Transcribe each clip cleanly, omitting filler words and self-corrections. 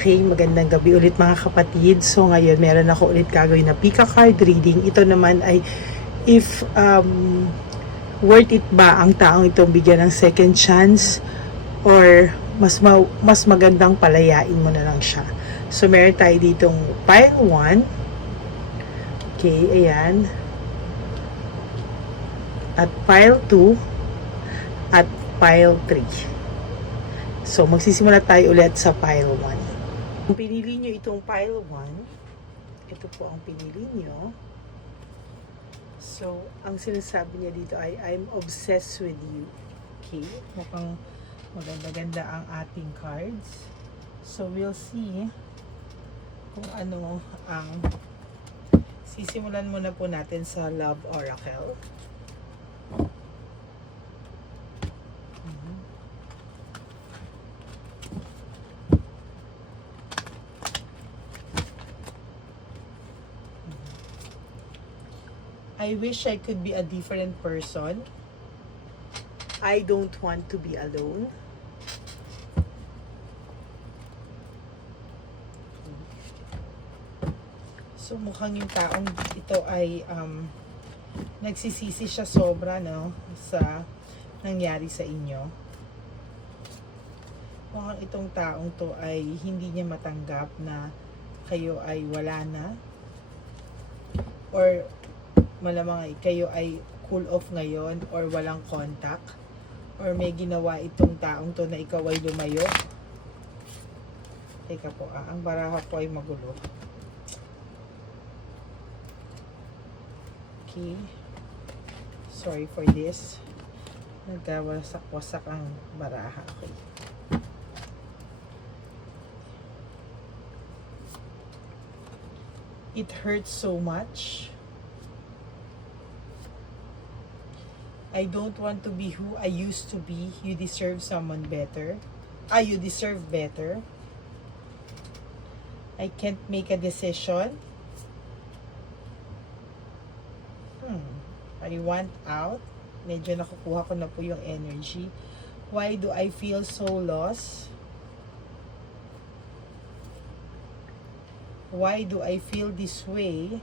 Okay, magandang gabi ulit mga kapatid. So ngayon meron ako ulit gagawin na Pika card reading. Ito naman ay if worth it ba ang taong itong bigyan ng second chance or mas magandang palayain mo na lang siya. So meron tayo ditong pile 1. Okay, ayan. At pile 2 at pile 3. So magsisimula tayo ulit sa pile 1. Kung pinili nyo itong pile 1, ito po ang pinili nyo. So, ang sinasabi niya dito ay, I'm obsessed with you. Okay? Mukhang maganda-ganda ang ating cards. So, we'll see kung ano ang sisimulan muna po natin sa Love Oracle. I wish I could be a different person. I don't want to be alone. So mukhang yung taong ito ay nagsisisi siya sobra, no, sa nangyari sa inyo. Mukhang itong taong to ay hindi niya matanggap na kayo ay wala na, or malamang ay kayo ay cool off ngayon or walang contact, or may ginawa itong taong to na ikaw ay lumayo. Teka po, ang baraha po ay magulo. Okay, sorry for this, nagkawasak-wasak ang baraha. Okay. It hurts so much. I don't want to be who I used to be. You deserve someone better. You deserve better. I can't make a decision. I want out. Medyo nakukuha ko na po yung energy. Why do I feel so lost? Why do I feel this way?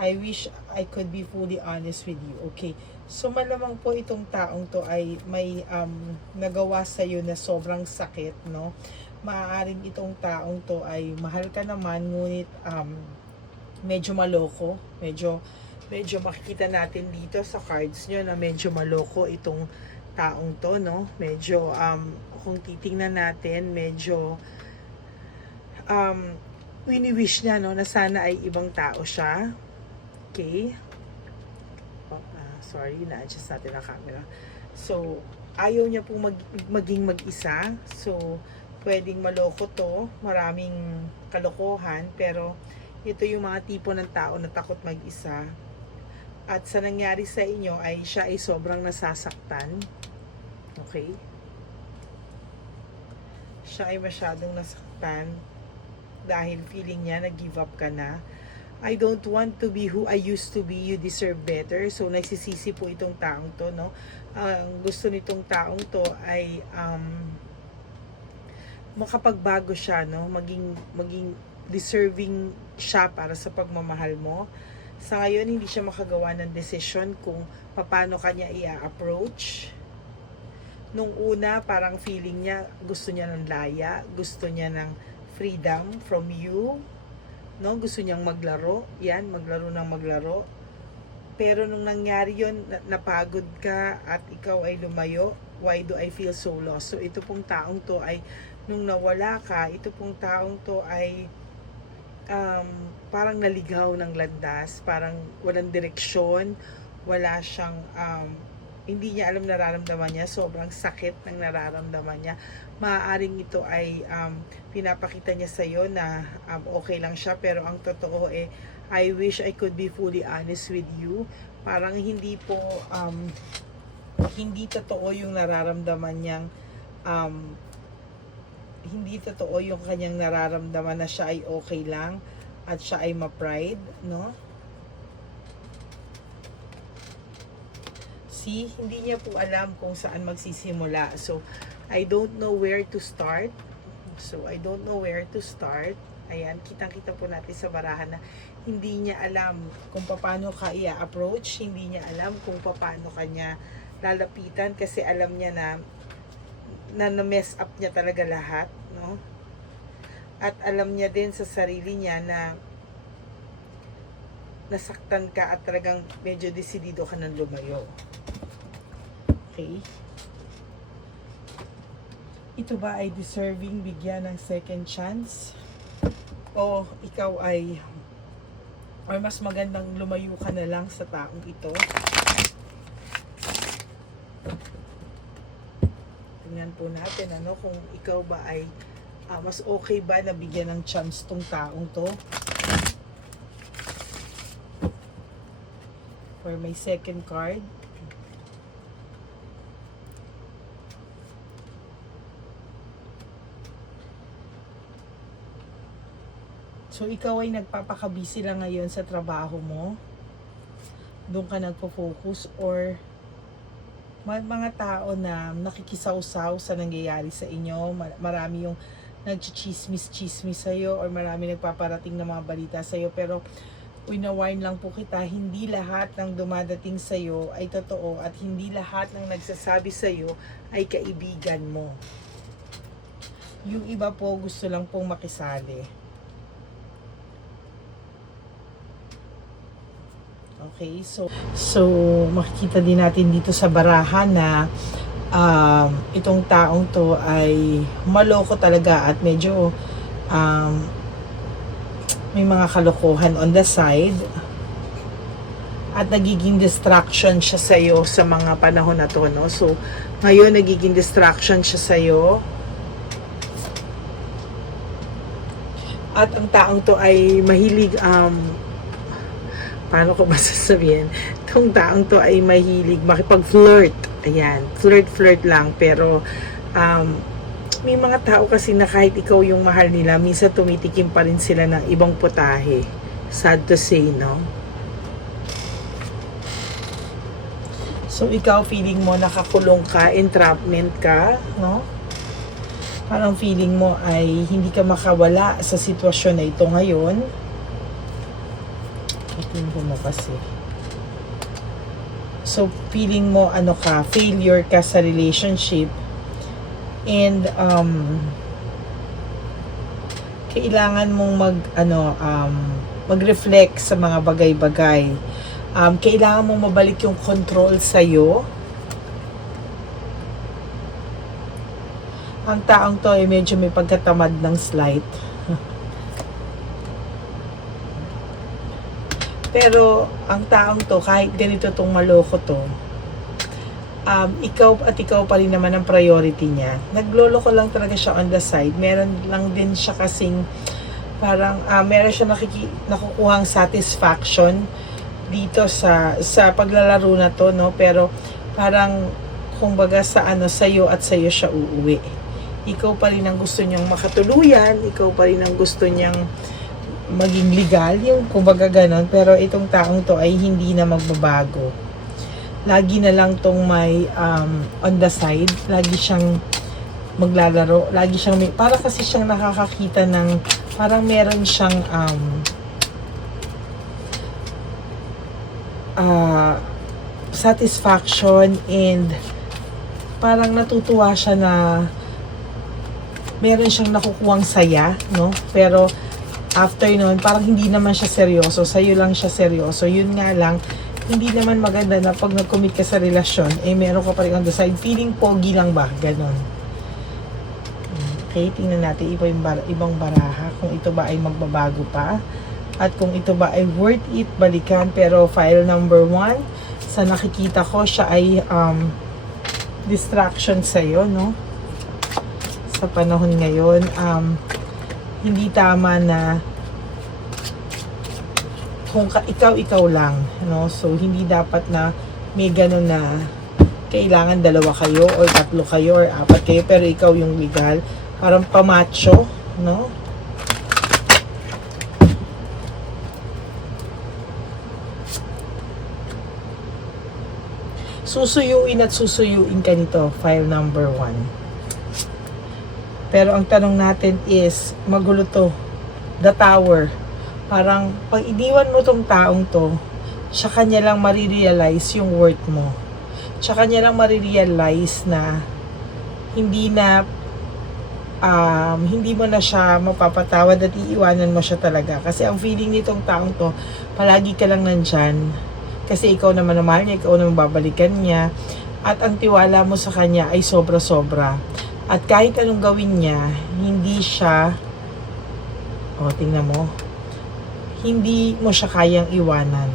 I wish I could be fully honest with you. Okay. So malamang po itong taong to ay may nagawa sa iyo na sobrang sakit, no? Maaaring itong taong to ay mahal ka naman, ngunit medyo maloko. Medyo makikita natin dito sa cards nyo na medyo maloko itong taong to, no? Medyo kung titingnan natin, medyo wini-wish niya, no, na sana ay ibang tao siya. Okay. Sorry, na-adjust natin ang camera. So, ayaw niya pong maging mag-isa. So, pwedeng maloko to. Maraming kalokohan. Pero, ito yung mga tipo ng tao na takot mag-isa. At sa nangyari sa inyo ay siya ay sobrang nasasaktan. Okay. Siya ay masyadong nasaktan dahil feeling niya na-give up ka na. I don't want to be who I used to be. You deserve better. So, nagsisisi po itong taong to, no? Ang gusto nitong taong to ay makapagbago siya, no? Maging deserving siya para sa pagmamahal mo. Sa ngayon, hindi siya makagawa ng decision kung paano kanya i-approach. Nung una, parang feeling niya, gusto niya ng laya, gusto niya ng freedom from you. No, gusto niyang maglaro, maglaro ng maglaro. Pero nung nangyari yon, napagod ka at ikaw ay lumayo. Why do I feel so lost? So ito pong taong to ay, nung nawala ka, ito pong taong to ay parang naligaw ng landas, parang walang direksyon, wala siyang hindi niya alam nararamdaman niya, sobrang sakit ng nararamdaman niya. Maaaring ito ay pinapakita niya sa iyo na okay lang siya, pero ang totoo I wish I could be fully honest with you. Parang hindi po hindi totoo yung nararamdaman niyang hindi totoo yung kanyang nararamdaman na siya ay okay lang at siya ay ma-pride, no? See, hindi niya po alam kung saan magsisimula. So, I don't know where to start. So, I don't know where to start. Ayan, kitang-kita po natin sa barahan na hindi niya alam kung paano ka i-approach, hindi niya alam kung paano ka niya lalapitan kasi alam niya na mess up niya talaga lahat, no? At alam niya din sa sarili niya na nasaktan ka at talagang medyo desidido ka ng lumayo. Okay? Ito ba ay deserving bigyan ng second chance? O ikaw ay or mas magandang lumayo ka na lang sa taong ito? Tingnan po natin kung ikaw ba ay mas okay ba na bigyan ng chance tong taong to? For my second card. So, ikaw ay nagpapakabisi lang ngayon sa trabaho mo. Doon ka nagpo-focus or may mga tao na nakikisaw-saw sa nangyayari sa inyo. Marami yung nagchichismis-chismis sa'yo or marami nagpaparating na mga balita sa'yo. Pero, wina-warn lang po kita, hindi lahat ng dumadating sa'yo ay totoo at hindi lahat ng nagsasabi sa'yo ay kaibigan mo. Yung iba po gusto lang pong makisali. Okay, so makikita din natin dito sa barahan na itong taong to ay maloko talaga at medyo may mga kalokohan on the side at nagiging distraction siya sa'yo sa mga panahon na to, no? So, ngayon nagiging distraction siya sa'yo at ang taong to ay mahilig paano ko masasabihin? Itong taong to ay mahilig makipag-flirt. Ayan, flirt lang. Pero, may mga tao kasi na kahit ikaw yung mahal nila, minsan tumitikim pa rin sila ng ibang putahe. Sad to say, no? So, ikaw feeling mo nakakulong ka, entrapment ka, no? Parang feeling mo ay hindi ka makawala sa sitwasyon na ito ngayon. Tingin mo kasi. So, feeling mo failure ka sa relationship and kailangan mong mag-reflect sa mga bagay-bagay. Kailangan mong mabalik yung control sa'yo. Ang taong to ay medyo may pagkatamad ng slight. Pero, ang taong to, kahit ganito tong maloko to, ikaw pa rin naman ang priority niya. Nagloloko lang talaga siya on the side. Meron lang din siya kasing, parang, meron siya nakukuhang satisfaction dito sa paglalaro na to, no? Pero, parang, kumbaga sa'yo at sa'yo siya uuwi. Ikaw pa rin ang gusto niyang makatuluyan, ikaw pa rin ang gusto niyang maging legal, yung kumbaga ganon, pero itong taong to ay hindi na magbabago. Lagi na lang tong may on the side, lagi siyang maglalaro, lagi siyang para kasi siyang nakakakita ng parang meron siyang satisfaction and parang natutuwa siya na meron siyang nakukuhang saya, no? Pero after nun, parang hindi naman siya seryoso. Sa'yo lang siya seryoso. Yun nga lang, hindi naman maganda na pag nag-commit ka sa relasyon, meron ka pa rin on the side. Feeling pogi lang ba? Ganon. Okay, tingnan natin ibang baraha. Kung ito ba ay magbabago pa. At kung ito ba ay worth it balikan. Pero file number 1, sa nakikita ko, siya ay distraction sa'yo, no? Sa panahon ngayon, hindi tama na kung ikaw lang, no? So, hindi dapat na may ganun na kailangan 2 kayo or 3 kayo or 4 kayo pero ikaw yung legal. Parang pamacho, no? Susuyuin at susuyuin ka nito, file number 1. Pero ang tanong natin is, magulo to. The Tower. Parang, pag iniwan mo tong taong to, siya kanya lang marirealize yung worth mo. Siya kanya lang marirealize na hindi na hindi mo na siya mapapatawad at iiwanan mo siya talaga. Kasi ang feeling nitong taong to, palagi ka lang nandyan. Kasi ikaw naman ang mahal niya, ikaw naman babalikan niya. At ang tiwala mo sa kanya ay sobra-sobra. At kahit anong gawin niya, hindi siya, tingnan mo, hindi mo siya kayang iwanan.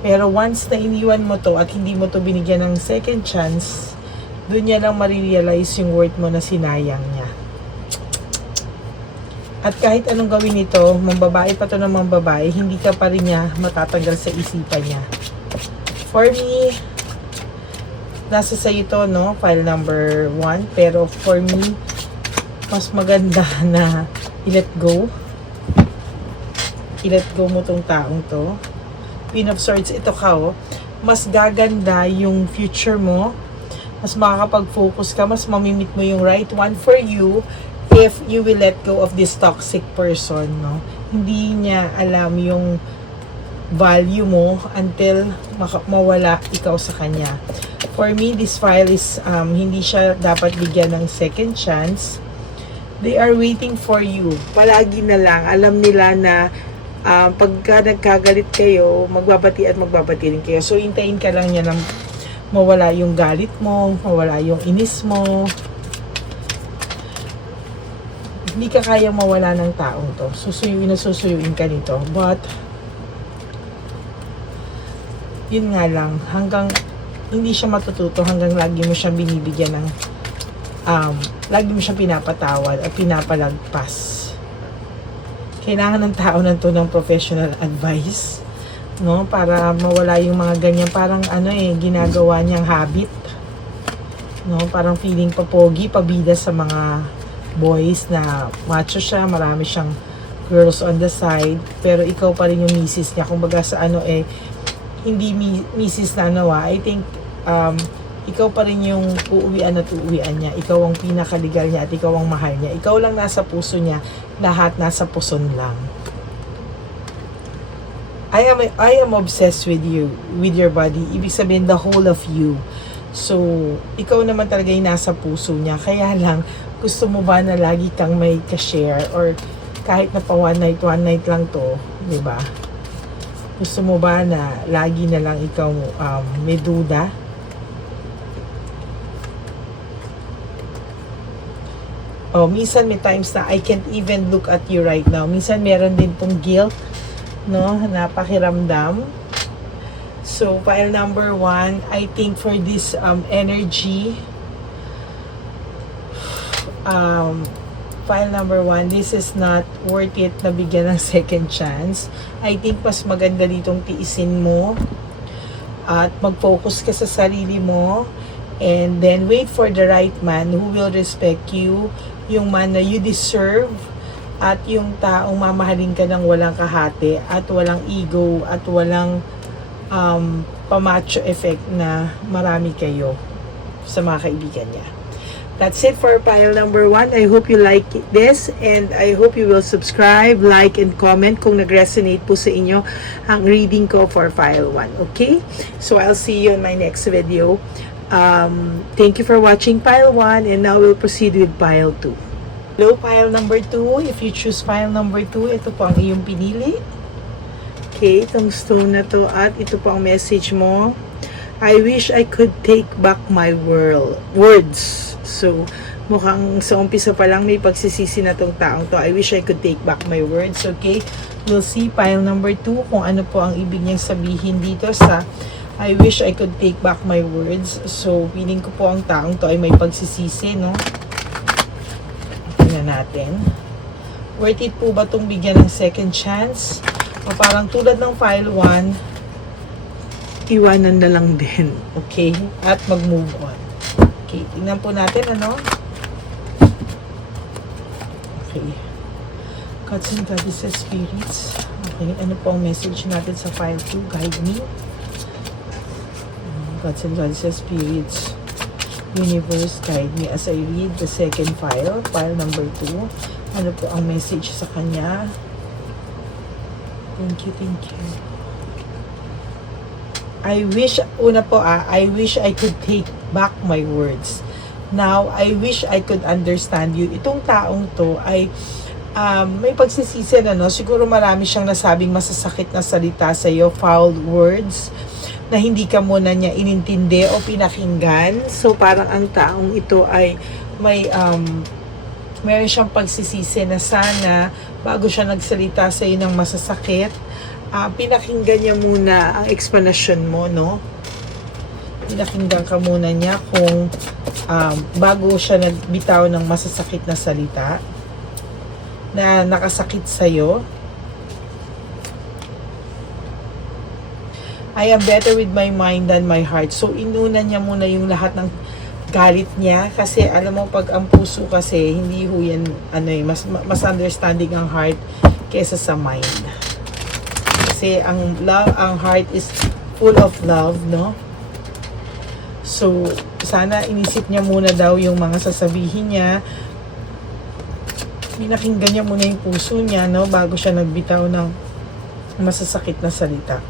Pero once na iniwan mo to at hindi mo to binigyan ng second chance, doon niya lang marirealize yung worth mo na sinayang niya. At kahit anong gawin nito, mambabae pa to ng mambabae, hindi ka pa rin niya matatanggal sa isipan niya. For me, nasa sa'yo to, no? File number 1. Pero for me, mas maganda na i-let go. I-let go mo tong taong to. Queen of Swords, ito ka, mas gaganda yung future mo. Mas makakapag-focus ka, mas mamimit mo yung right one for you if you will let go of this toxic person, no? Hindi niya alam yung value mo until mawala ikaw sa kanya. For me, this file is, hindi siya dapat bigyan ng second chance. They are waiting for you. Palagi na lang, alam nila na pagka nagkagalit kayo, magbabati at magbabati rin kayo. So, hintayin ka lang niya ng mawala yung galit mo, mawala yung inis mo. Hindi ka kaya mawala ng taong to. Susuyuin ka nito. But, yun nga lang, hanggang hindi siya matututo, hanggang lagi mo siya binibigyan ng, lagi mo siya pinapatawad at pinapalagpas. Kailangan ng tao na to ng professional advice, no, para mawala yung mga ganyan, parang ginagawa niyang habit, no, parang feeling papogi, pabida sa mga boys na macho siya, marami siyang girls on the side, pero ikaw pa rin yung misis niya. Kumbaga sa hindi misis na I think ikaw pa rin yung uuwian at uuwian niya. Ikaw ang pinakaligal niya at ikaw ang mahal niya. Ikaw lang nasa puso niya, lahat nasa puson lang. I am obsessed with you, with your body. Ibig sabihin, the whole of you. So, ikaw naman talaga yung nasa puso niya. Kaya lang, gusto mo ba na lagi kang may ka-share? Or kahit na pa one night lang to, di ba? Gusto mo ba na lagi na lang ikaw may duda? Minsan may times na I can't even look at you right now. Minsan meron din pong guilt, no, na pakiramdam. So, file number 1, I think for this energy, file number 1, this is not worth it na bigyan ng second chance. I think mas maganda ditong tiisin mo at mag-focus ka sa sarili mo, and then wait for the right man who will respect you, yung man na you deserve, at yung taong mamahalin ka ng walang kahati at walang ego at walang pamacho effect na marami kayo sa mga kaibigan niya. That's it for pile number 1. I hope you like this, and I hope you will subscribe, like, and comment kung nag-resonate po sa inyo ang reading ko for pile 1. Okay? So I'll see you in my next video. Thank you for watching pile 1, and now we'll proceed with pile 2. Hello, pile number 2. If you choose pile number 2, ito po ang iyong pinili. Okay, itong stone na to, at ito po ang message mo. I wish I could take back my words. So, mukhang sa umpisa pa lang may pagsisisi na tong taong to. I wish I could take back my words. Okay, we'll see pile number 2 kung ano po ang ibig niyang sabihin dito sa I wish I could take back my words. So, feeling ko po ang taong to ay may pagsisisi, no? Tingnan natin. Worth it po ba itong bigyan ng second chance? O parang tulad ng file 1, iwanan na lang din. Okay? At mag-move on. Okay, tingnan po natin, Okay. Gods and Goddesses, Spirits. Okay, ano po ang message natin sa file 2? Guide me. Gods and Goddesses, Spirits. Universe, guide me as I read the second file, file number 2. Ano po ang message sa kanya? Thank you, thank you. I wish I could take back my words. Now, I wish I could understand you. Itong taong to ay may pagsisisi na, no? Siguro marami siyang nasabing masasakit na salita sa iyo, foul words, na hindi ka muna niya inintindi o pinakinggan. So, parang ang taong ito ay meron siyang pagsisisi na sana, bago siya nagsalita sa iyo ng masasakit, pinakinggan niya muna ang explanation mo, no? Pinakinggan ka muna niya kung bago siya nagbitaw ng masasakit na salita na nakasakit sa'yo. I am better with my mind than my heart. So, inuna niya muna yung lahat ng galit niya. Kasi, alam mo, pag ang puso kasi, hindi ho yan, mas understanding ang heart kesa sa mind. Kasi, ang heart is full of love, no? So, sana inisip niya muna daw yung mga sasabihin niya. Pinakinggan niya muna yung puso niya, no? Bago siya nagbitaw ng masasakit na salita.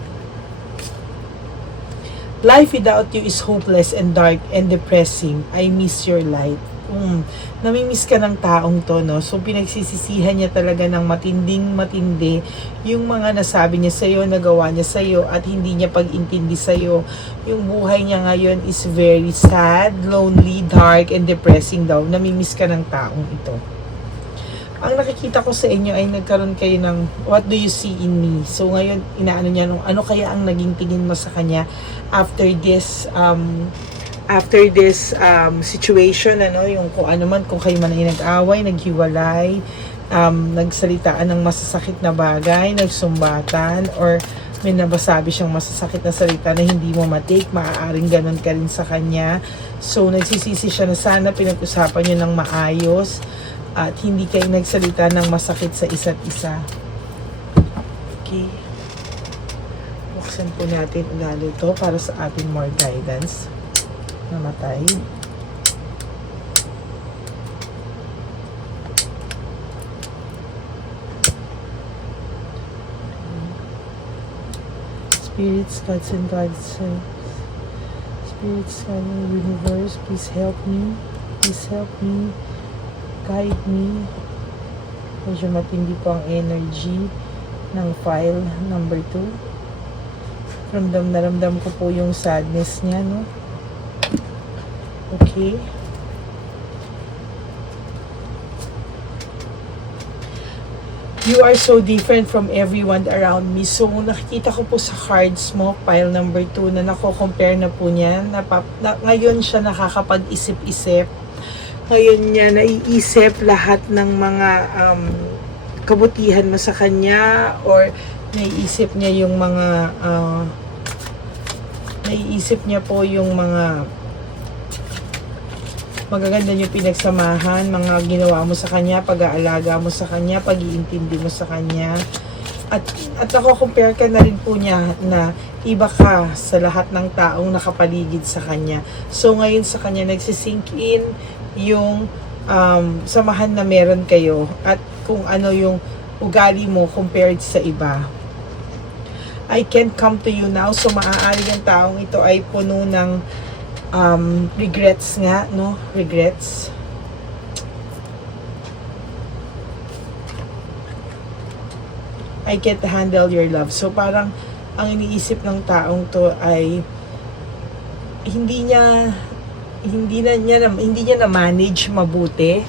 Life without you is hopeless and dark and depressing. I miss your light. Namimiss ka ng taong to, no? So, pinagsisisihan niya talaga ng matindi yung mga nasabi niya sa'yo, nagawa niya sa'yo, at hindi niya pag-intindi sa'yo. Yung buhay niya ngayon is very sad, lonely, dark, and depressing daw. Namimiss ka ng taong ito. Ang nakikita ko sa inyo ay nagkaroon kayo ng what do you see in me? So, ngayon, inaano niya, ano kaya ang naging tingin mo sa kanya after this situation, yung kung ano man, kung kayo man ay nag-away, naghiwalay, nagsalitaan ng masasakit na bagay, nagsumbatan, or may nabasabi siyang masasakit na salita na hindi mo matake, maaaring ganun ka rin sa kanya. So, nagsisisi siya na sana pinag-usapan niyo ng maayos at hindi kayo nagsalita ng masakit sa isa't isa. Okay. Buksan po natin lalo to para sa ating more guidance. Namatay. Spirits, gods and goddesses, spirits, God and universe, please help me. Please help me. Guide me. Medyo matindi po ang energy ng file number 2. Ramdam na ramdam ko po yung sadness niya, no? Okay. You are so different from everyone around me. So, nakikita ko po sa cards mo, pile number 2, na nako-compare na po niya. Ngayon siya nakakapag-isip-isip. Ngayon niya naiisip lahat ng mga kabutihan mo sa kanya, or naiisip niya yung mga naiisip niya po yung mga magaganda yung pinagsamahan, mga ginawa mo sa kanya, pag-aalaga mo sa kanya, pag-iintindi mo sa kanya. At ako-compare ka na rin po niya na iba ka sa lahat ng taong nakapaligid sa kanya. So, ngayon sa kanya nagsisink in yung samahan na meron kayo at kung ano yung ugali mo compared sa iba. I can't come to you now. So, maaari yung taong ito ay puno ng regrets nga, no? Regrets. I can't handle your love. So, parang ang iniisip ng taong to ay hindi niya na manage mabuti.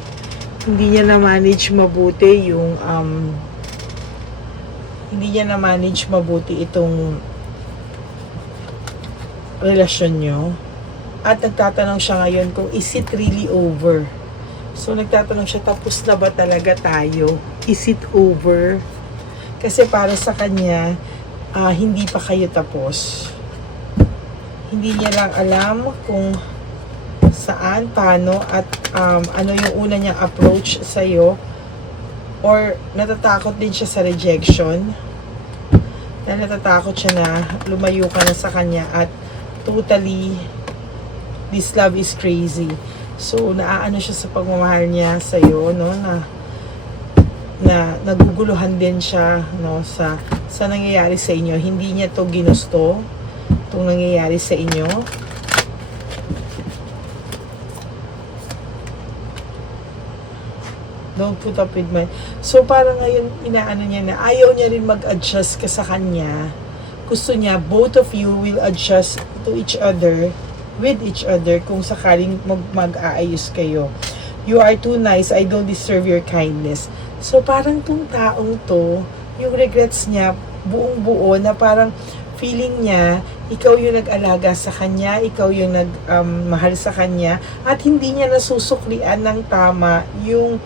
Hindi niya na manage mabuti yung hindi niya na manage mabuti itong relasyon nyo. At nagtatanong siya ngayon kung is it really over? So, nagtatanong siya, tapos na ba talaga tayo? Is it over? Kasi para sa kanya, hindi pa kayo tapos. Hindi niya lang alam kung saan, paano, at ano yung una niyang approach sa'yo. Or natatakot din siya sa rejection. Dahil natatakot siya na lumayo ka na sa kanya at totally this love is crazy. So, naaano siya sa pagmamahal niya sa'yo, no? Na naguguluhan din siya, no? Sa nangyayari sa inyo. Hindi niya to ginusto, itong nangyayari sa inyo. Don't put up with my... So, parang ngayon, inaano niya na ayaw niya rin mag-adjust ka sa kanya. Gusto niya, both of you will adjust to each other, with each other, kung sakaling mag-aayos kayo. You are too nice, I don't deserve your kindness. So, parang tong taong to, yung regrets niya, buong-buo, na parang feeling niya, ikaw yung nag-alaga sa kanya, ikaw yung nag-mahal sa kanya, at hindi niya nasusuklian ng tama yung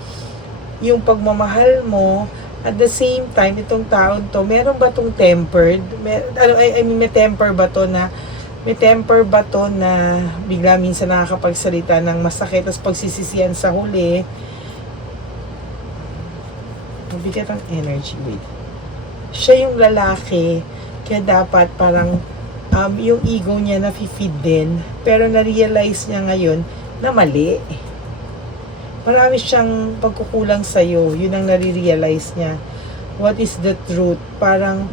pagmamahal mo. At the same time, itong taon to, meron ba tong tempered? May temper ba to na bigla minsan nakakapagsalita ng masakit at pagsisisihan sa huli? Mabigat ang energy. Wait. Siya yung lalaki, kaya dapat parang yung ego niya na-feed din, pero na-realize niya ngayon na mali. Marami siyang pagkukulang sa'yo. Yun ang nare-realize niya. What is the truth? Parang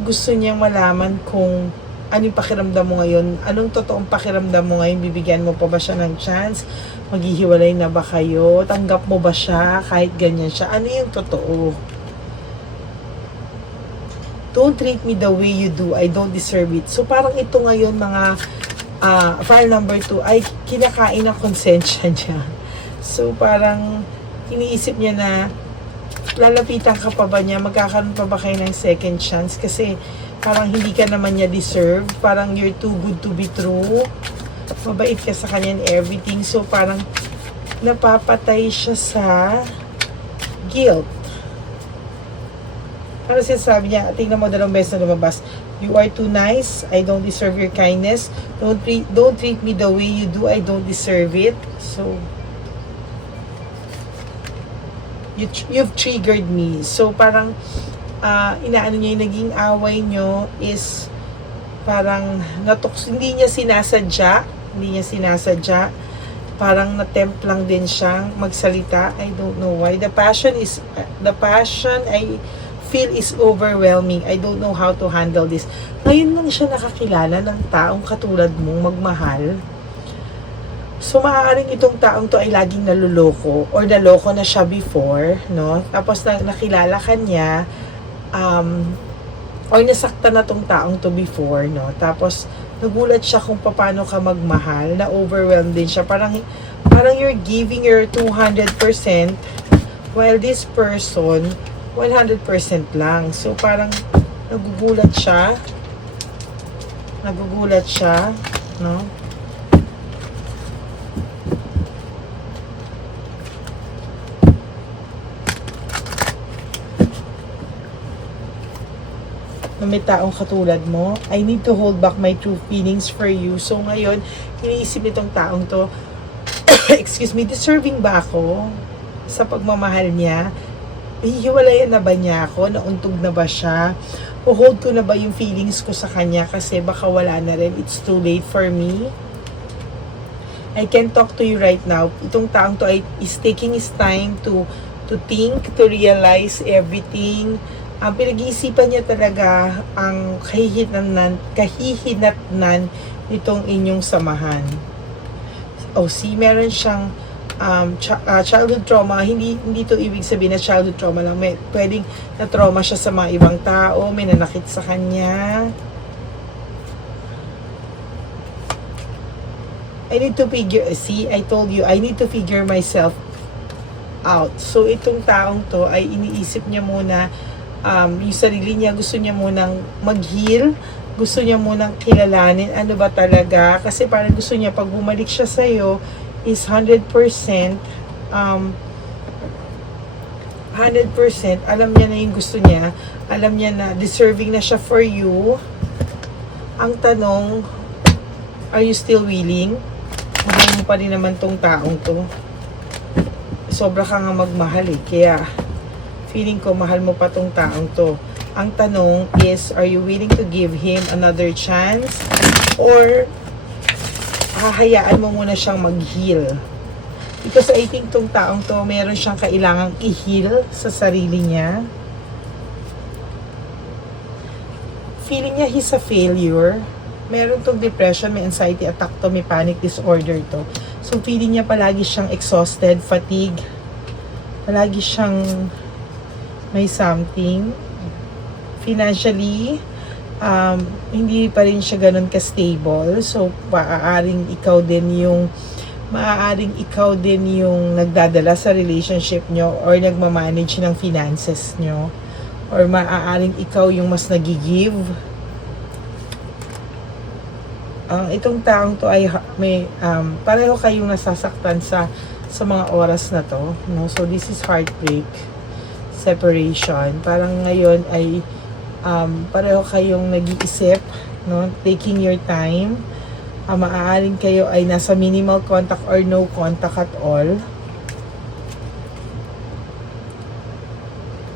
gusto niyang malaman kung ano yung pakiramdam mo ngayon. Anong totoong pakiramdam mo ngayon? Bibigyan mo pa ba siya ng chance? Maghihiwalay na ba kayo? Tanggap mo ba siya kahit ganyan siya? Ano yung totoo? Don't treat me the way you do. I don't deserve it. So parang ito ngayon mga file number 2 ay kinakain ng konsensya niya. So, parang iniisip niya na lalapitan ka pa ba niya, magkakaroon pa ba kayo ng second chance kasi parang hindi ka naman niya deserve, parang you're too good to be true, mabait ka sa kanya and everything. So, parang napapatay siya sa guilt. Ano sinasabi niya? Tingnan mo, 2 beses na lumabas. You are too nice, I don't deserve your kindness, don't treat me the way you do, I don't deserve it. So, you've triggered me. So, parang, inaano niya yung naging away nyo is, parang, hindi niya sinasadya, parang na-tempt lang din siyang magsalita. I don't know why. The passion I feel is overwhelming. I don't know how to handle this. Ngayon lang siya nakakilala ng taong katulad mong magmahal. So, maaaring itong taong to ay laging naluloko or naloko na siya before, no? Tapos nakilala ka niya, or nasaktan na tong taong to before, no? Tapos, nagulat siya kung paano ka magmahal, na-overwhelmed din siya. Parang you're giving your 200% while this person, 100% lang. So, parang nagugulat siya, no? Na may taong katulad mo, I need to hold back my true feelings for you. So ngayon, iniisip nitong taong to, excuse me, deserving ba ako sa pagmamahal niya? Hihiwalayan na ba niya ako? Nauntog na ba siya? O hold ko na ba yung feelings ko sa kanya kasi baka wala na rin, it's too late for me? I can talk to you right now. Itong taong to is taking his time to think, to realize everything. Ang pinag-iisipan niya talaga ang kahihinatnan nitong inyong samahan. Meron siyang childhood trauma. Hindi to ibig sabihin na childhood trauma lang. Pwedeng na-trauma siya sa mga ibang tao, may nanakit sa kanya. I need to figure, I told you, I need to figure myself out. So, itong taong to ay iniisip niya muna yung sarili niya, gusto niya munang mag-heal, gusto niya munang kilalanin ano ba talaga, kasi parang gusto niya pag bumalik siya sa'yo is 100%, 100%, alam niya na yung gusto niya, alam niya na deserving na siya for you. Ang tanong, are you still willing? Mahal mo pa rin naman tong taong to. Sobra ka nga magmahal kaya feeling ko mahal mo pa tong taong to. Ang tanong is, are you willing to give him another chance? Or hahayaan mo muna siyang mag-heal. Because I think tong taong to, meron siyang kailangang i-heal sa sarili niya. Feeling niya he's a failure. Meron tong depression, may anxiety attack to, may panic disorder to. So feeling niya palagi siyang exhausted, fatigue. Palagi siyang may something. Financially, hindi pa rin siya ganun ka-stable. So maaaring ikaw din yung nagdadala sa relationship nyo or nagmamanage ng finances nyo, or maaaring ikaw yung mas nagigive. Itong taong to ay may pareho kayong nasasaktan sa mga oras na to, no? So this is heartbreak, separation. Parang ngayon ay pareho kayong nag-iisip, no? Taking your time. Maaaring kayo ay nasa minimal contact or no contact at all.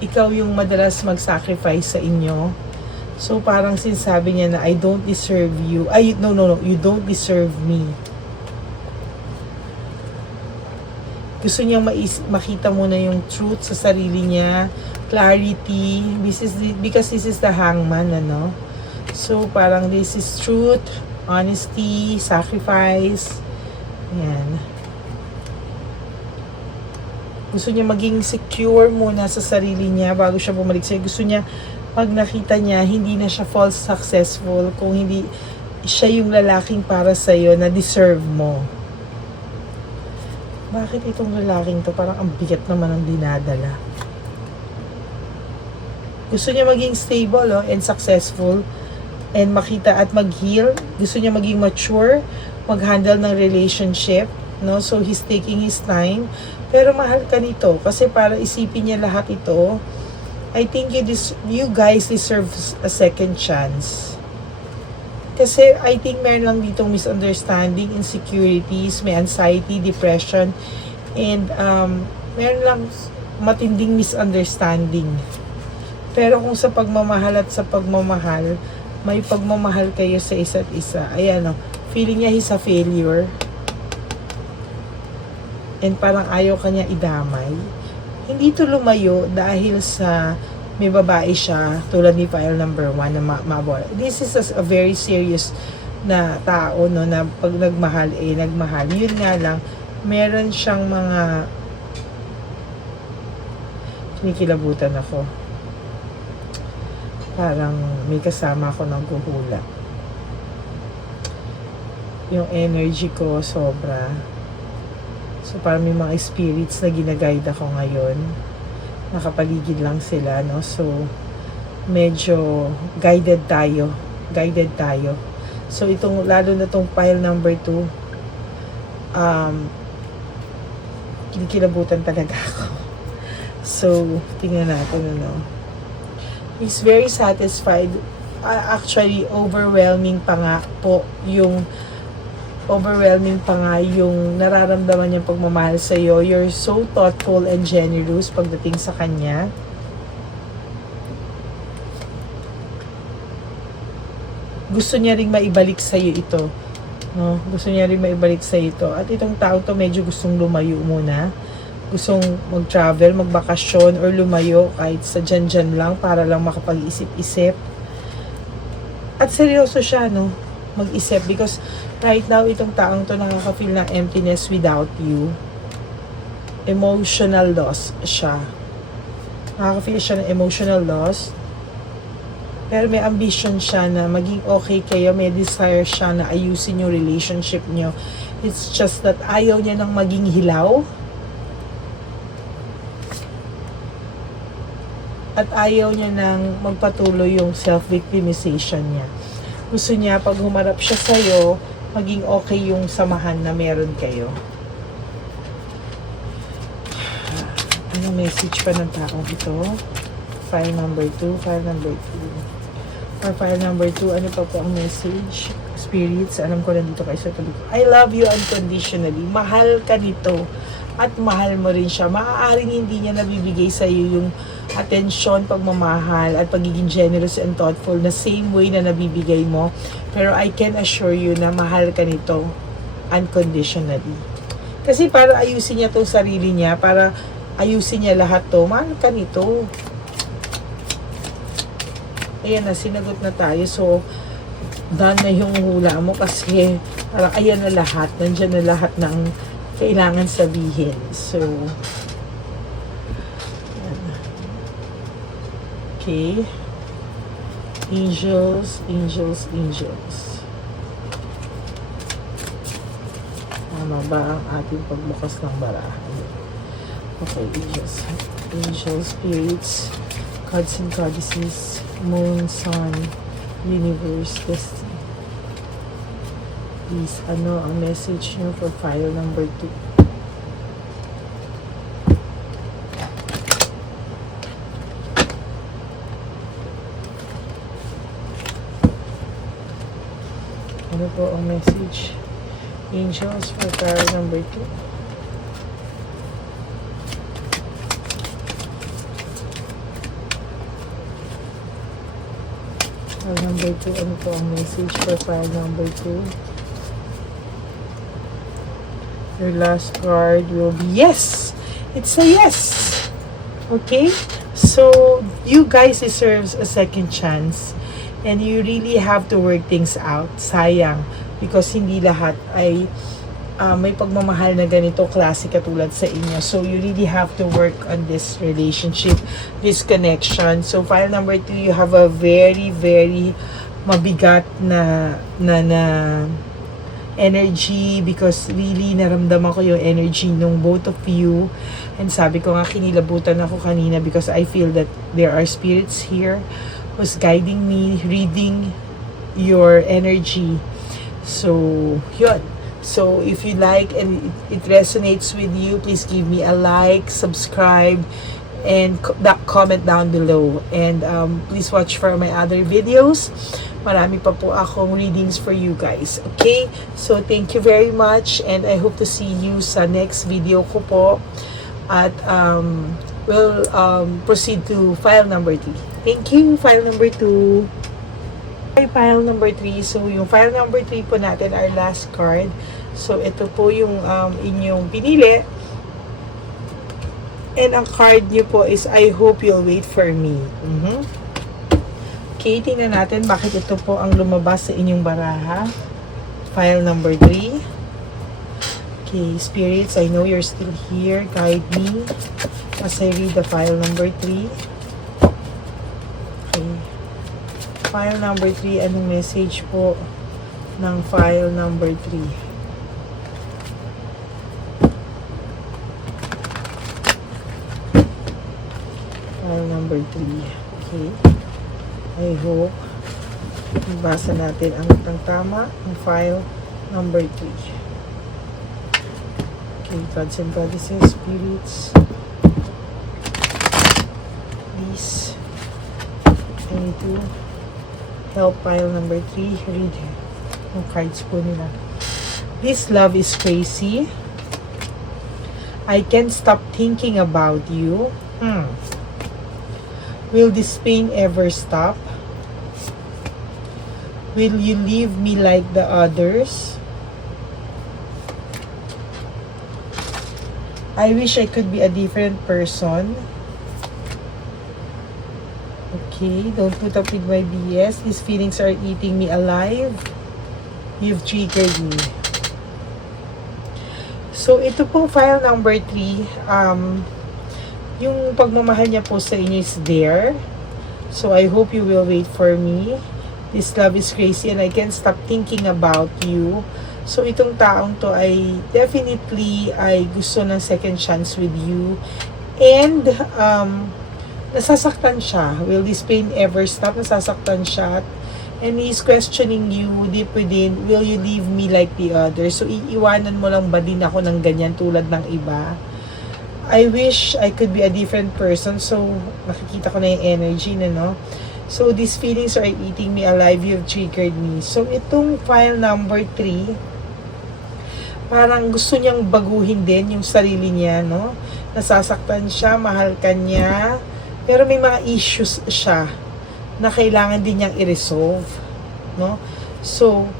Ikaw yung madalas mag-sacrifice sa inyo. So parang sinasabi niya na I don't deserve you. No, you don't deserve me. Gusto niya makita mo na yung truth sa sarili niya, clarity. Because this is the hangman, ano? So parang this is truth, honesty, sacrifice. Yan. Gusto niya maging secure muna sa sarili niya bago siya bumalik sa'yo. Gusto niya, pag nakita niya, hindi na siya false successful kung hindi siya yung lalaking para sa'yo na deserve mo. Bakit itong lalaking to? Parang ang bigat naman ang dinadala. Gusto niya maging stable, and successful, and makita at mag-heal. Gusto niya maging mature, mag-handle ng relationship, no? So he's taking his time, pero mahal ka nito kasi para isipin niya lahat ito. I think you guys deserve a second chance. Kasi I think meron lang ditong misunderstanding, insecurities, may anxiety, depression, and meron lang matinding misunderstanding. Pero kung sa pagmamahal at sa pagmamahal, may pagmamahal kayo sa isa't isa. Ayan, feeling niya he's a failure. And parang ayaw kanya idamay. Hindi to lumayo dahil sa may babae siya, tulad ni file number 1 na mabol. This is a very serious na tao, no, na pag nagmahal, nagmahal. Yun nga lang, meron siyang mga kinikilabutan ako. Parang may kasama ako ng guhula. Yung energy ko sobra. So parang may mga spirits na ginaguide ako ngayon. Nakapaligid lang sila, no? So medyo guided tayo. So itong, lalo na tong file number 2, kinikilabutan talaga ako. So tingnan natin, ano. He's very satisfied. Actually, overwhelming pa nga yung nararamdaman niyang pagmamahal sa iyo. You're so thoughtful and generous pagdating sa kanya. Gusto niya ring maibalik sa iyo ito, no? Gusto niya ring maibalik sa iyo ito. At itong tao to medyo gustong lumayo muna. Gustong mag-travel, magbakasyon, or lumayo kahit sa dyan lang para lang makapag-isip-isip. At seryoso siya, no? Mag-isip, because right now itong taong to nakaka-feel ng emptiness without you. Emotional loss siya. Nakaka-feel siya ng emotional loss. Pero may ambition siya na maging okay kayo. May desire siya na ayusin yung relationship niyo. It's just that ayaw niya nang maging hilaw. At ayaw niya nang magpatuloy yung self-victimization niya. Gusto niya pag humarap siya sa'yo, maging okay yung samahan na meron kayo. Anong message pa ng taong ito? File number 2, file number 2. Or file number 2, ano pa po ang message? Spirits, alam ko nandito kayo sa tabi ko. I love you unconditionally. Mahal ka nito. At mahal mo rin siya. Maaaring hindi niya nabibigay sa iyo yung atensyon, pagmamahal, at pagiging generous and thoughtful na same way na nabibigay mo. Pero I can assure you na mahal ka nito. unconditionally. Kasi para ayusin niya tong sarili niya, para ayusin niya lahat to, mahal ka nito. Ayan na, sinagot na tayo. So, done na yung hula mo kasi parang ayan na lahat. Nandiyan na lahat ng kailangan sabihin. So, ayan. Okay. Angels, angels, angels. Tama ba ang ating pagbukas ng barahan? Okay, angels. Angels, spirits, gods and goddesses, moon, sun, universe, destiny. Please, ano ang message nyo for file number 2? Ano po ang message? Angels for file number 2. File number 2, ano po ang message for file number 2? Your last card will be yes! It's a yes! Okay? So, you guys deserves a second chance. And you really have to work things out. Sayang. Because hindi lahat ay may pagmamahal na ganito klase katulad sa inyo. So, you really have to work on this relationship, this connection. So, file number 2, you have a very, very mabigat na energy because really naramdaman ko yung energy nung both of you. And sabi ko nga, kinilabutan ako kanina because I feel that there are spirits here who's guiding me, reading your energy. So, yun. So, if you like and it resonates with you, please give me a like, subscribe, and comment down below. And please watch for my other videos. Marami pa po akong readings for you guys. Okay? So, thank you very much and I hope to see you sa next video ko po. At we'll proceed to file number 3. Thank you, file number 2. File number 3. So, yung file number 3 po natin, our last card. So, ito po yung inyong pinili. And ang card nyo po is, I hope you'll wait for me. Okay, tingnan natin bakit ito po ang lumabas sa inyong baraha. File number 3. Okay, spirits, I know you're still here. Guide me as I read the file number 3. Okay. File number 3, anong message po ng file number 3? File number 3. Okay. I hope nabasa natin ang tama ng file number 3. Okay, gods and goddesses, spirits, please, I need to help file number 3 read yung cards po nila. This love is crazy. I can't stop thinking about you. Will this pain ever stop? Will you leave me like the others? I wish I could be a different person. Okay, don't put up with my BS. These feelings are eating me alive. You've triggered me. So, ito pong file number 3. Yung pagmamahal niya po sa inyo is there. So, I hope you will wait for me. This love is crazy and I can't stop thinking about you. So, itong taong to ay definitely ay gusto ng second chance with you. And, nasasaktan siya. Will this pain ever stop? Nasasaktan siya. And he's questioning you deep within, will you leave me like the others? So, iiwanan mo lang ba din ako ng ganyan tulad ng iba? I wish I could be a different person. So, nakikita ko na yung energy na, no? So, these feelings are eating me alive. You've triggered me. So, itong file number 3, parang gusto niyang baguhin din yung sarili niya, no? Nasasaktan siya, mahal ka niya, pero may mga issues siya na kailangan din niyang i-resolve, no? So,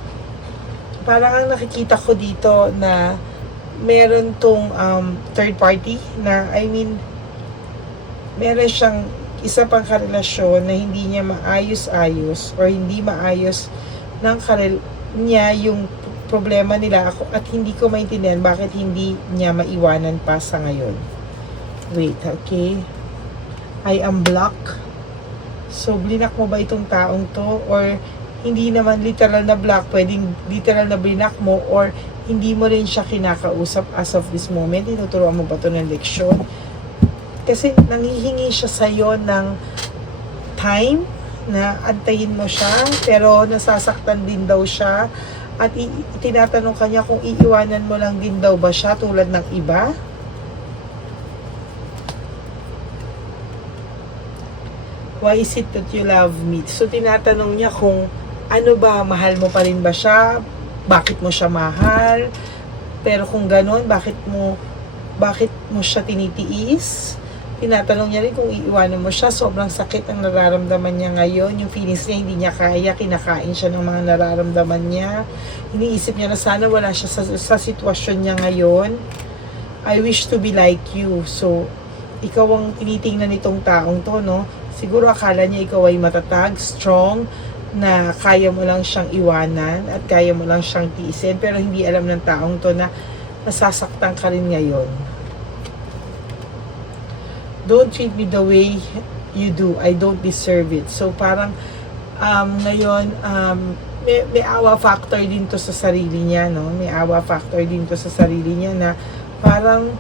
parang ang nakikita ko dito na meron tong third party na, I mean, meron siyang isa pang karelasyon na hindi niya maayos-ayos or hindi maayos ng niya yung problema nila ako, at hindi ko maintindihan bakit hindi niya maiwanan pa sa ngayon. Wait, okay. I am block. So, blinak mo ba itong taong to? Or hindi naman literal na block, pwedeng literal na blinak mo, or hindi mo rin siya kinakausap as of this moment. Tinuturuan mo ba ito ng leksyon? Kasi nangihingi siya sa'yo ng time na antayin mo siya, pero nasasaktan din daw siya, at tinatanong kanya kung iiwanan mo lang din daw ba siya tulad ng iba. Why is it that you love me? So tinatanong niya kung ano ba, mahal mo pa rin ba siya? Bakit mo siya mahal? Pero kung gano'n, bakit mo siya tinitiis? Tinatanong niya rin kung iiwanan mo siya. Sobrang sakit ang nararamdaman niya ngayon. Yung feelings niya, hindi niya kaya. Kinakain siya ng mga nararamdaman niya. Iniisip niya na sana wala siya sa sitwasyon niya ngayon. I wish to be like you. So, ikaw ang tinitingnan nitong taong to, no? Siguro akala niya ikaw ay matatag, strong, na kaya mo lang siyang iwanan at kaya mo lang siyang tiisin. Pero hindi alam ng taong to na nasasaktan ka rin ngayon. Don't treat me the way you do. I don't deserve it. So, parang, ngayon, may awa factor din to sa sarili niya, no? May awa factor din to sa sarili niya na parang,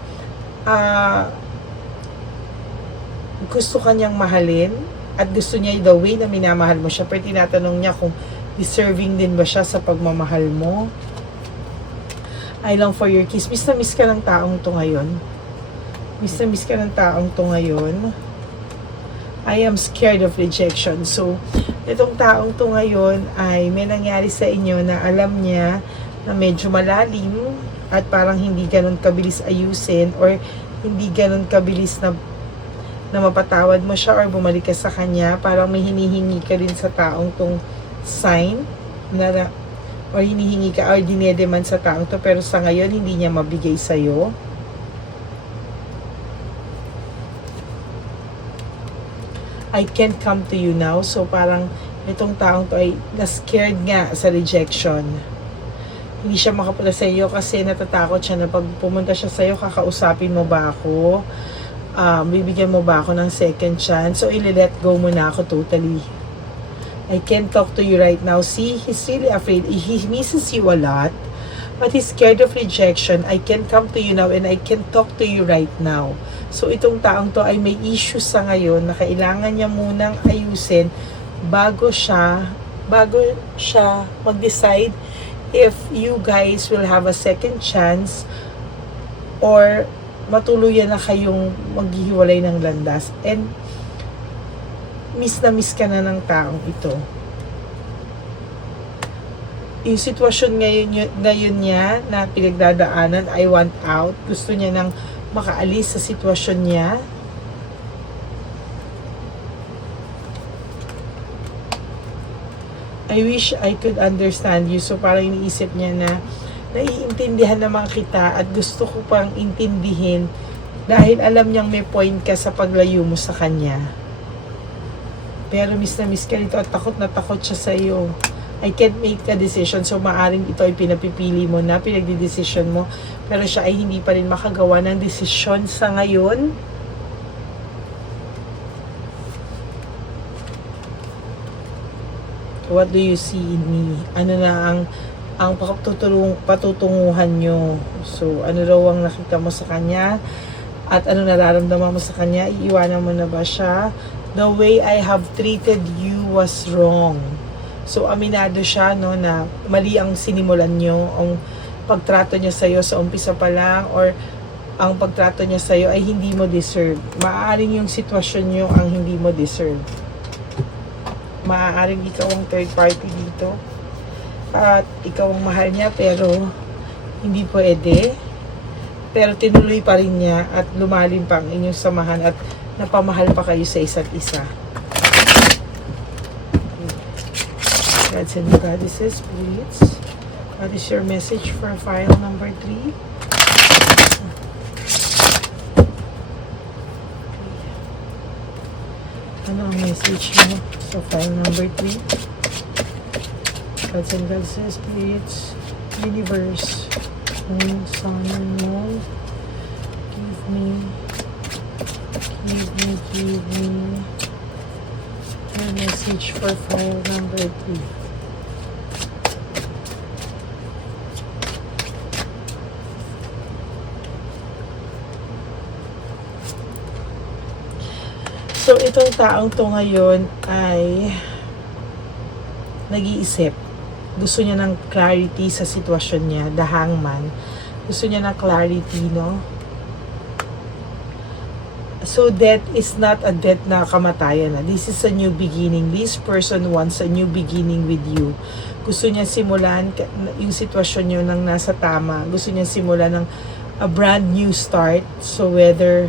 gusto kanyang mahalin at gusto niya the way na minamahal mo siya. Pero tinatanong niya kung deserving din ba siya sa pagmamahal mo. I long for your kiss. Miss na miss ka ng taong to ngayon. Miss na miss ka ng taong to ngayon. I am scared of rejection. So, itong taong to ngayon ay may nangyari sa inyo na alam niya na medyo malalim at parang hindi ganun kabilis ayusin or hindi ganun kabilis na mapatawad mo siya or bumalik ka sa kanya. Parang may hinihingi ka rin sa taong tong sign na or hinihingi ka or dinedemand sa taong to, pero sa ngayon hindi niya mabigay sa'yo. I can't come to you now. So parang itong taong to ay na-scared nga sa rejection. Hindi siya makapunta sa iyo kasi natatakot siya na pag pumunta siya sa iyo, kakausapin mo ba ako? Bibigyan mo ba ako ng second chance? So i-let go mo na ako totally. I can't talk to you right now. See, he's really afraid. He misses you a lot, but he's scared of rejection. I can't come to you now and I can't talk to you right now. So itong taong to ay may issues sa ngayon na kailangan niya munang ayusin bago siya mag-decide if you guys will have a second chance or matuluyan na kayong maghihiwalay ng landas. And miss na miss ka na ng taong ito. Yung sitwasyon ngayon niya na pinagdadaanan, I want out. Gusto niya nang makaalis sa sitwasyon niya. I wish I could understand you. So parang iniisip niya na naiintindihan naman kita at gusto ko pang intindihin dahil alam niyang may point ka sa paglayo mo sa kanya. Pero miss na miss ka nito at takot na takot siya sa iyo. I can't make a decision. So maaring ito ay pinapipili mo na, pinagdidesisyon mo, pero siya ay hindi pa rin makagawa ng desisyon sa ngayon. What do you see in me? Ano na ang patutunguhan nyo? So ano raw ang nakita mo sa kanya? At ano nararamdaman mo sa kanya? Iiwanan mo na ba siya? The way I have treated you was wrong. So, aminado siya, no, na mali ang sinimulan nyo, ang pagtrato niya sa'yo sa umpisa pa lang, or ang pagtrato niya sa'yo ay hindi mo deserve. Maaaring yung sitwasyon nyo ang hindi mo deserve. Maaaring ikaw ang third party dito. At ikaw ang mahal niya, pero hindi pwede. Pero tinuloy pa rin niya at lumalim pa ang inyong samahan at napamahal pa kayo sa isa't isa. Gods and goddesses, spirits, What is your message for file number 3? Ano ang message mo sa file number 3? Gods and Goddesses, Spirits, Universe, Moon, Sun, and Moon. Give me a message for file number 3. So, itong taong to ngayon ay nag-iisip. Gusto niya ng clarity sa sitwasyon niya, the hangman. Gusto niya ng clarity, no? So, death is not a death na kamatayan na. This is a new beginning. This person wants a new beginning with you. Gusto niya simulan yung sitwasyon niyo nang nasa tama. Gusto niya simulan ng a brand new start. So, whether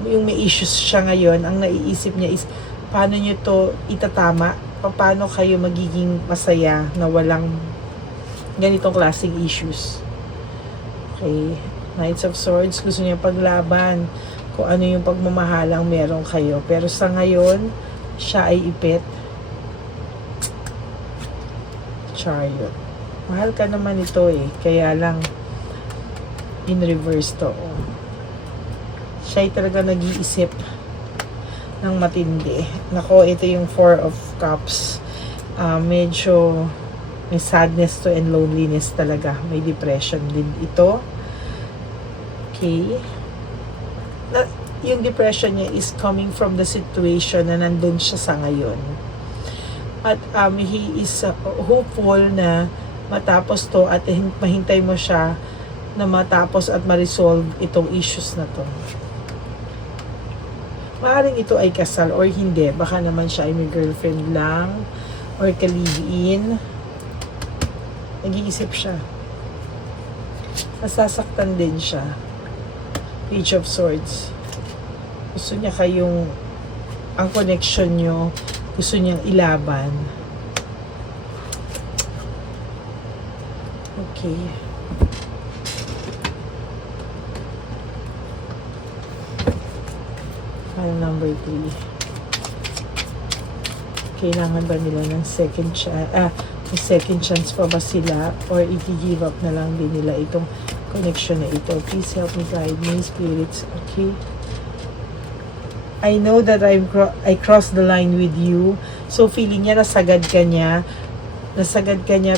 yung may issues siya ngayon, ang naiisip niya is paano niyo to itatama, paano kayo magiging masaya na walang ganitong klaseng issues. Okay, Knights of Swords, gusto niya paglaban kung ano yung pagmamahalang meron kayo, pero sa ngayon siya ay ipit. Chariot, mahal ka naman ito kaya lang in reverse to. Siya ay talaga nag-iisip ng matindi. Nako, ito yung Four of Cups. Medyo may sadness to and loneliness talaga. May depression din ito. Okay. Yung depression niya is coming from the situation na nandun siya sa ngayon. At he is hopeful na matapos to at mahintay mo siya na matapos at ma-resolve itong issues na to. Maaaring ito ay kasal or hindi. Baka naman siya ay may girlfriend lang or ka-live-in. Nag-iisip siya. Nasasaktan din siya. Page of Swords. Gusto niya kayong ang connection nyo, gusto niyang ilaban. Okay. File number 3. Kailangan ba nila ng second chance? May second chance pa ba sila? Or i-give up na lang din nila itong connection na ito? Please help me, guide me, spirits. Okay. I know that I crossed the line with you. So, feeling niya nasagad ka niya.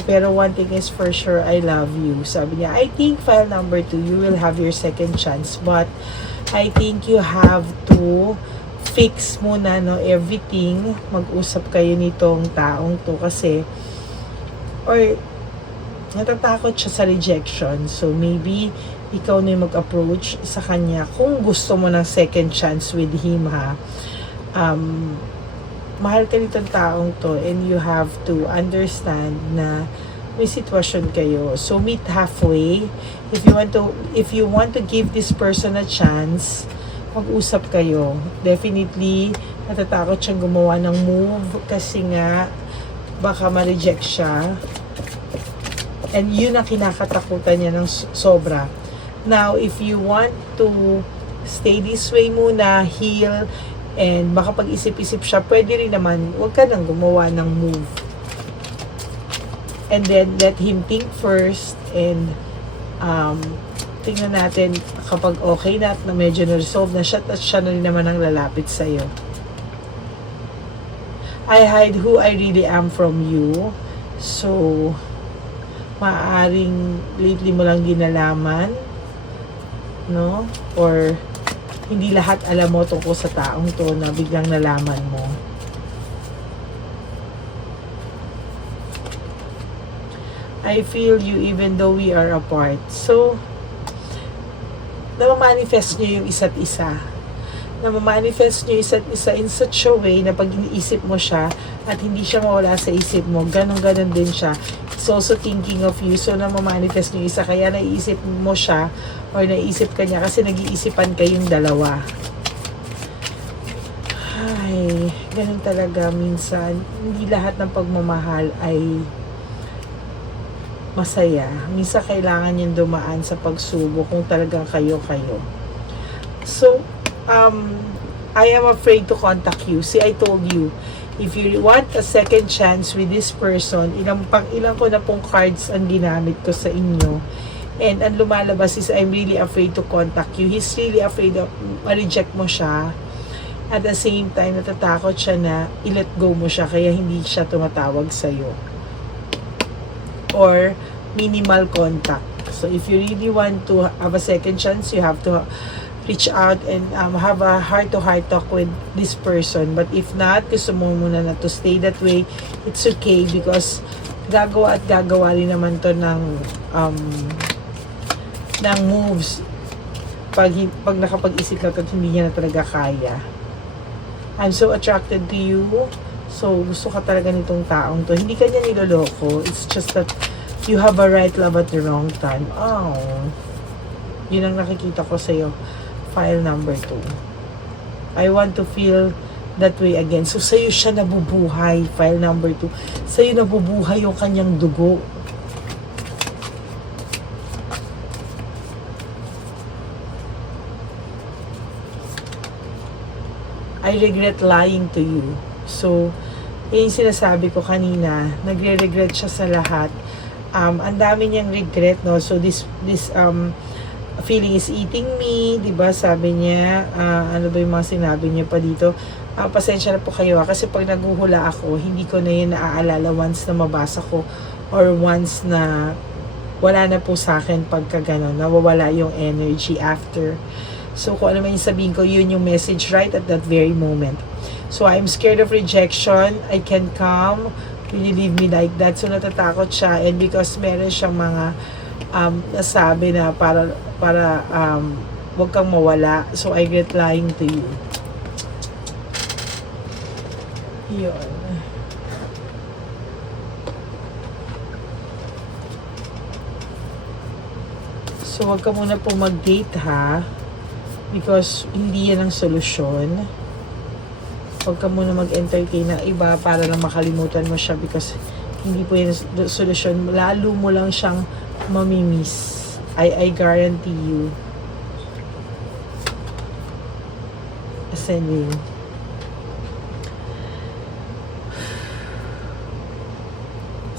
Pero one thing is for sure, I love you. Sabi niya, I think file number 2, you will have your second chance. But, I think you have to fix muna everything. Mag-usap kayo nitong taong to kasi or natatakot siya sa rejection. So maybe ikaw na yung mag-approach sa kanya kung gusto mo ng second chance with him, ha. Mahal ka nitong taong to and you have to understand na may sitwasyon kayo. So meet halfway. If you want to give this person a chance, mag-usap kayo. Definitely natatakot siyang gumawa ng move kasi nga baka ma-reject siya. And yun ang kinakatakutan niya ng sobra. Now, if you want to stay this way muna, heal, and makapag-isip-isip siya, pwede rin naman, huwag ka nang gumawa ng move. And then, let him think first, and tingnan natin kapag okay na at na medyo na-resolve na siya, at siya na rin naman ang lalapit sa'yo. I hide who I really am from you. So, maaaring lately mo lang ginalaman, no? Or hindi lahat alam mo tungkol sa taong to na biglang nalaman mo. I feel you even though we are apart. So, namamanifest nyo yung isa't isa. Namamanifest nyo yung isa't isa in such a way na pag iniisip mo siya at hindi siya mawala sa isip mo, ganon-ganon din siya. He's also thinking of you. So, namamanifest nyo yung isa. Kaya naiisip mo siya or naiisip ka niya kasi nag-iisipan kayong dalawa. Ay, ganun talaga minsan. Hindi lahat ng pagmamahal ay masaya. Minsan kailangan yung dumaan sa pagsubok kung talagang kayo-kayo. So, I am afraid to contact you. See, I told you, if you want a second chance with this person, ilang ko na pong cards ang ginamit ko sa inyo. And ang lumalabas is, I'm really afraid to contact you. He's really afraid of ma-reject mo siya. At the same time, natatakot siya na i-let go mo siya, kaya hindi siya tumatawag sa'yo. Or minimal contact. So, if you really want to have a second chance, you have to reach out and have a heart-to-heart talk with this person. But if not, gusto mo muna na to stay that way, it's okay, because gagawa at gagawa rin naman to ng moves pag nakapag-isip na to, hindi niya na talaga kaya. I'm so attracted to you. So, gusto ka talaga nitong taong to. Hindi ka niya niloloko. It's just that you have a right love at the wrong time. Oh. Yun ang nakikita ko sa'yo. File number 2. I want to feel that way again. So, sa'yo siya nabubuhay. File number 2. Sa'yo nabubuhay yung kanyang dugo. I regret lying to you. So, yung sinasabi ko kanina, nagre-regret siya sa lahat. Ang dami niyang regret, no? So, this feeling is eating me, di ba? Sabi niya, ano ba yung mga sinabi niya pa dito? Pasensya na po kayo, kasi pag naguhula ako, hindi ko na yun naaalala once na mabasa ko, or once na wala na po sa akin pagka gano'n, nawawala yung energy after. So, kung ano man yung sabihin ko, yun yung message right at that very moment. So, I'm scared of rejection. I can't come. Will you leave me like that? So, natatakot siya. And because meron siyang mga nasabi na para wag kang mawala. So, I regret lying to you. Yun. So, wag ka muna po mag-date, ha? Because hindi yan ang solusyon. Huwag ka muna mag-entertain ng iba para lang makalimutan mo siya, because hindi po yan solusyon. Lalo mo lang siyang mamimiss. I guarantee you. Ascending.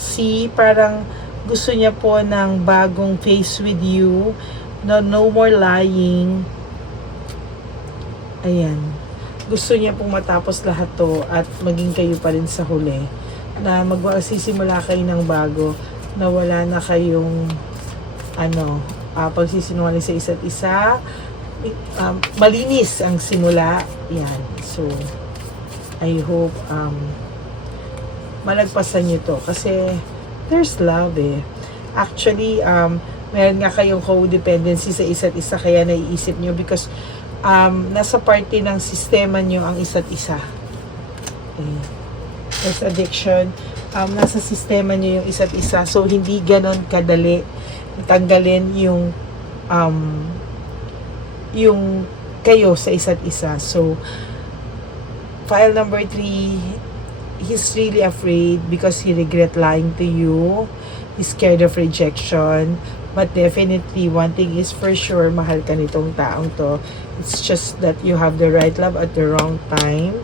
See, parang gusto niya po ng bagong face with you. No more lying. Ayan. Gusto niya pong matapos lahat to at maging kayo pa rin sa huli. Na magsisimula kayo ng bago. Na wala na kayong pagsisinungaling sa isa't isa. Malinis ang simula. Yan. So, I hope malagpasan niyo to. Kasi, there's love eh. Actually, meron nga kayong codependency sa isa't isa, kaya naiisip niyo, because nasa party ng sistema nyo ang isa't isa. Okay. There's addiction. Nasa sistema nyo yung isa't isa. So, hindi ganon kadali tanggalin yung kayo sa isa't isa. So, file number 3, he's really afraid because he regret lying to you. He's scared of rejection. But definitely, one thing is for sure, mahal ka nitong taong to. It's just that you have the right love at the wrong time.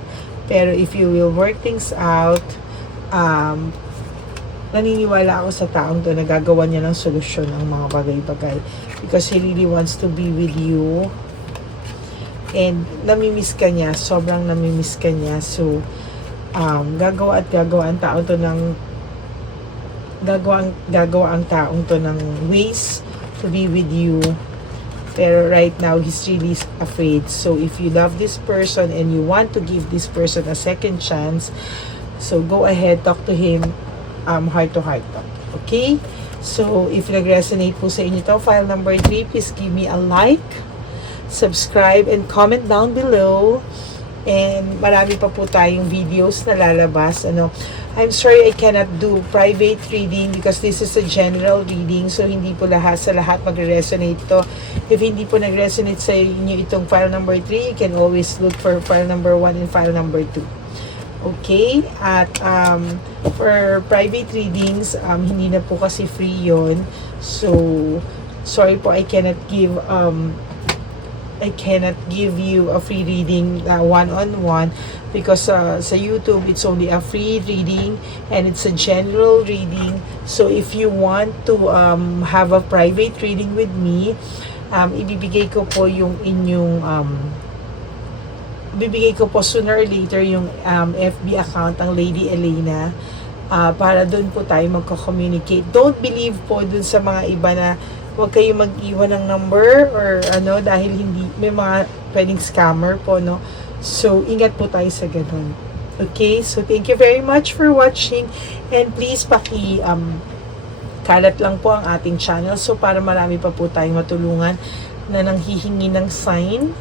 Pero if you will work things out, naniniwala ako sa taong to na gagawa niya ng solusyon ang mga bagay-bagay. Because he really wants to be with you. And namimiss ka niya. Sobrang namimiss ka niya. So, gagawa ang taong to ng gagawa ang taong to ng ways to be with you. Pero right now, he's really afraid. So, if you love this person and you want to give this person a second chance, so go ahead, talk to him, heart-to-heart talk. Okay? So, if nag-resonate po sa inyo to, file number 3, please give me a like, subscribe, and comment down below. And marami pa po tayong videos na lalabas. I'm sorry I cannot do private reading because this is a general reading. So, hindi po sa lahat mag-resonate to. If hindi po nag-resonate sa inyo itong file number 3, you can always look for file number 1 and file number 2. Okay? At for private readings, hindi na po kasi free yon. So, sorry po, I cannot give you a free reading one-on-one because sa YouTube, it's only a free reading and it's a general reading. So, if you want to have a private reading with me, ibibigay ko po yung inyong bibigay ko po sooner or later yung FB account ng Lady Elena para doon po tayo magko-communicate. Don't believe po doon sa mga iba na huwag kayo mag-iwan ng number or ano dahil hindi may mga pwedeng scammer po, no? So, ingat po tayo sa ganun. Okay? So, thank you very much for watching and please kalat lang po ang ating channel so para marami pa po tayong matulungan na nanghihingi ng sign.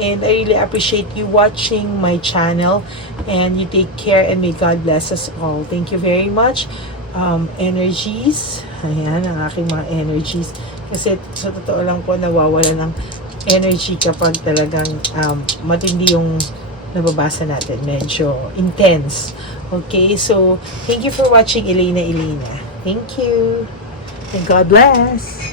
And I really appreciate you watching my channel and you take care and may God bless us all. Thank you very much. Energies. Ayan, ang aking mga energies. Kasi sa totoo lang po, nawawala ng energy kapag talagang matindi yung nababasa natin. Medyo intense. Okay, so thank you for watching Elena. Thank you. And God bless.